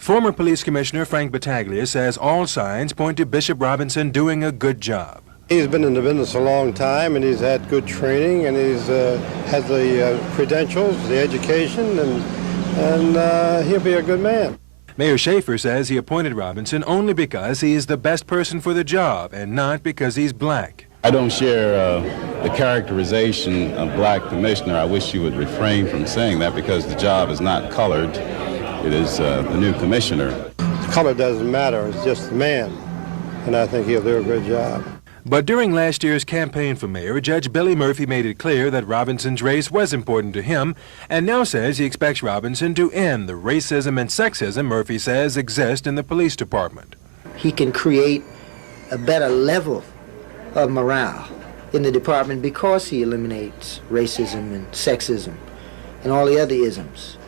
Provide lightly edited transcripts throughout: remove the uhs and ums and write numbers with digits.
Former Police Commissioner Frank Battaglia says all signs point to Bishop Robinson doing a good job. He's been in the business a long time, and he's had good training, and he's has the credentials, the education, and he'll be a good man. Mayor Schaefer says he appointed Robinson only because he is the best person for the job and not because he's black. I don't share the characterization of black commissioner. I wish you would refrain from saying that because the job is not colored. It is the new commissioner. Color doesn't matter. It's just the man, and I think he'll do a good job. But during last year's campaign for mayor, Judge Billy Murphy made it clear that Robinson's race was important to him, and now says he expects Robinson to end the racism and sexism Murphy says exist in the police department. He can create a better level of morale in the department because he eliminates racism and sexism and all the other isms.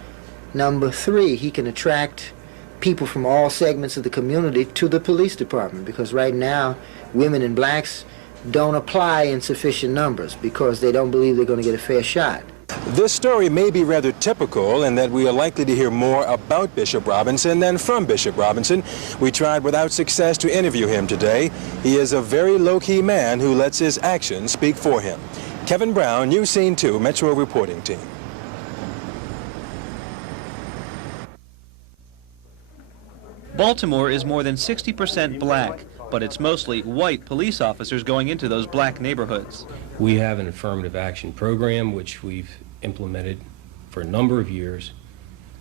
Number three, he can attract people from all segments of the community to the police department, because right now women and blacks don't apply in sufficient numbers because they don't believe they're going to get a fair shot. This story may be rather typical in that we are likely to hear more about Bishop Robinson than from Bishop Robinson. We tried without success to interview him today. He is a very low-key man who lets his actions speak for him. Kevin Brown, News Scene 2, Metro Reporting Team. Baltimore is more than 60% black, but it's mostly white police officers going into those black neighborhoods. We have an affirmative action program which we've implemented for a number of years,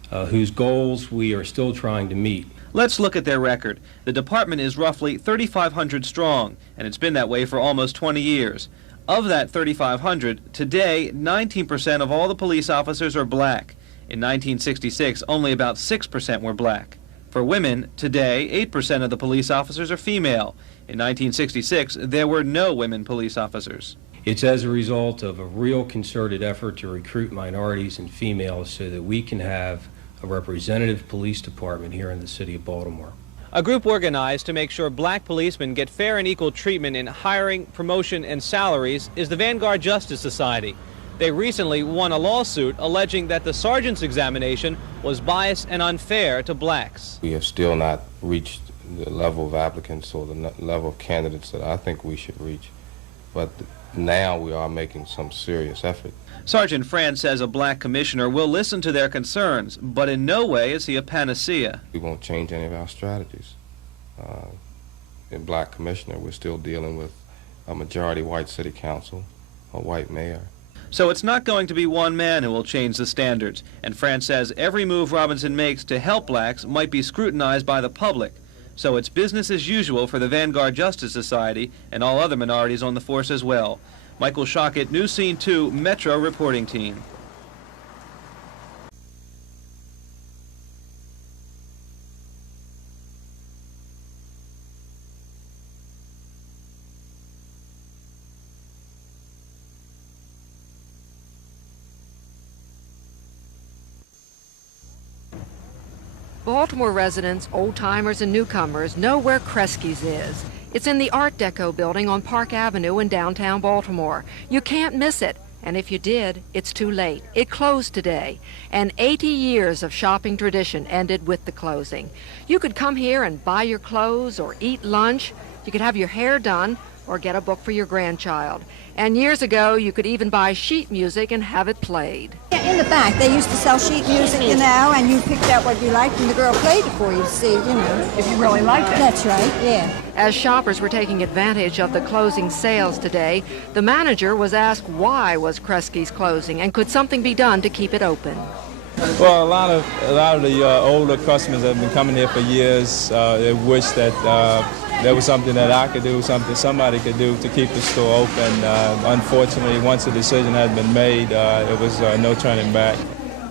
whose goals we are still trying to meet. Let's look at their record. The department is roughly 3,500 strong, and it's been that way for almost 20 years. Of that 3,500, today 19% of all the police officers are black. In 1966, only about 6% were black. For women, today, 8% of the police officers are female. In 1966, there were no women police officers. It's as a result of a real concerted effort to recruit minorities and females so that we can have a representative police department here in the city of Baltimore. A group organized to make sure black policemen get fair and equal treatment in hiring, promotion, and salaries is the Vanguard Justice Society. They recently won a lawsuit alleging that the sergeant's examination was biased and unfair to blacks. We have still not reached the level of applicants or the level of candidates that I think we should reach, but now we are making some serious effort. Sergeant Franz says a black commissioner will listen to their concerns, but in no way is he a panacea. We won't change any of our strategies. In black commissioner, we're still dealing with a majority white city council, a white mayor. So it's not going to be one man who will change the standards, and Franz says every move Robinson makes to help blacks might be scrutinized by the public. So it's business as usual for the Vanguard Justice Society and all other minorities on the force as well. Michael Shockett, News Scene 2, Metro Reporting Team. Baltimore residents, old-timers and newcomers know where Kresge's is. It's in the Art Deco building on Park Avenue in downtown Baltimore. You can't miss it, and if you did, it's too late. It closed today, and 80 years of shopping tradition ended with the closing. You could come here and buy your clothes or eat lunch. You could have your hair done or get a book for your grandchild. And years ago, you could even buy sheet music and have it played. In the back, they used to sell sheet music, you know, and you picked out what you liked, and the girl played it for you to see, you know. If you really liked it. That's right, yeah. As shoppers were taking advantage of the closing sales today, the manager was asked why was Kresge's closing, and could something be done to keep it open? Well, a lot of the older customers have been coming here for years. They wish that there was something that I could do, something somebody could do to keep the store open. Unfortunately, once the decision had been made, there was no turning back.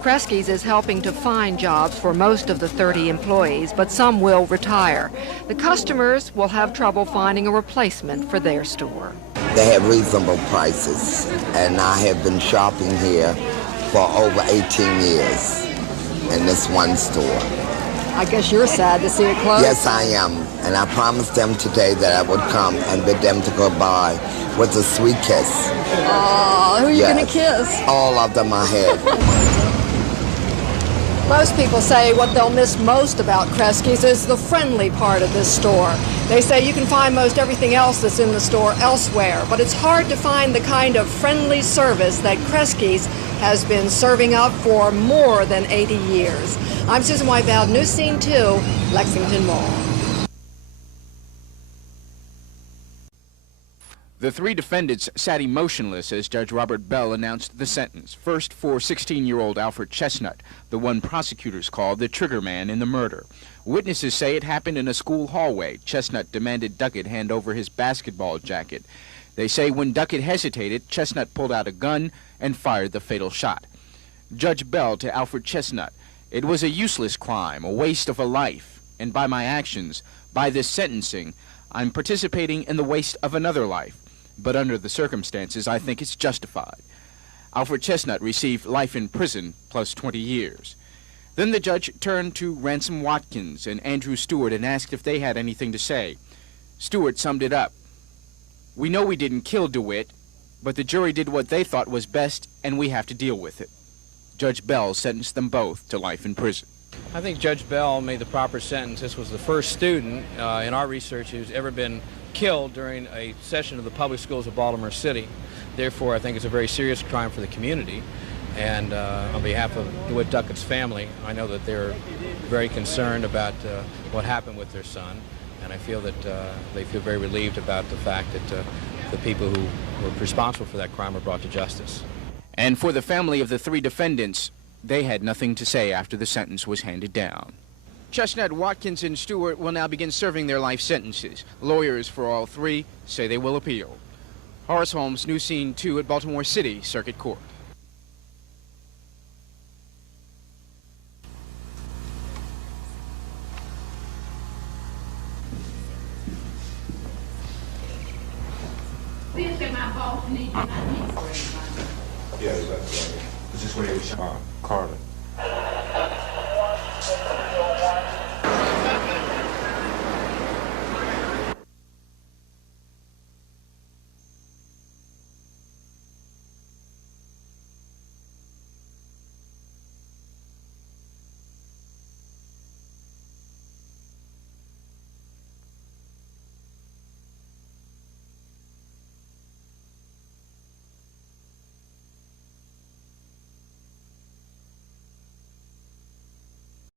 Kresge's is helping to find jobs for most of the 30 employees, but some will retire. The customers will have trouble finding a replacement for their store. They have reasonable prices, and I have been shopping here for over 18 years in this one store. I guess you're sad to see it close. Yes, I am. And I promised them today that I would come and bid them to goodbye with a sweet kiss. Oh, who are you going to kiss? All of them I have. Most people say what they'll miss most about Kresge's is the friendly part of this store. They say you can find most everything else that's in the store elsewhere, but it's hard to find the kind of friendly service that Kresge's has been serving up for more than 80 years. I'm Susan Whitebell, News Scene 2, Lexington Mall. The three defendants sat emotionless as Judge Robert Bell announced the sentence. First, for 16-year-old Alfred Chestnut, the one prosecutors called the trigger man in the murder. Witnesses say it happened in a school hallway. Chestnut demanded Duckett hand over his basketball jacket. They say when Duckett hesitated, Chestnut pulled out a gun and fired the fatal shot. Judge Bell to Alfred Chestnut, "It was a useless crime, a waste of a life, and by my actions, by this sentencing, I'm participating in the waste of another life. But under the circumstances, I think it's justified." Alfred Chestnut received life in prison plus 20 years. Then the judge turned to Ransom Watkins and Andrew Stewart and asked if they had anything to say. Stewart summed it up. "We know we didn't kill DeWitt, but the jury did what they thought was best, and we have to deal with it." Judge Bell sentenced them both to life in prison. I think Judge Bell made the proper sentence. This was the first student in our research who's ever been killed during a session of the public schools of Baltimore City. Therefore, I think it's a very serious crime for the community. And on behalf of DeWitt Duckett's family, I know that they're very concerned about what happened with their son. And I feel that they feel very relieved about the fact that the people who were responsible for that crime were brought to justice. And for the family of the three defendants, they had nothing to say after the sentence was handed down. Chestnut, Watkins, and Stewart will now begin serving their life sentences. Lawyers for all three say they will appeal. Horace Holmes, News Scene 2 at Baltimore City Circuit Court. Yeah, that's right. Is this where he was shot? Carter.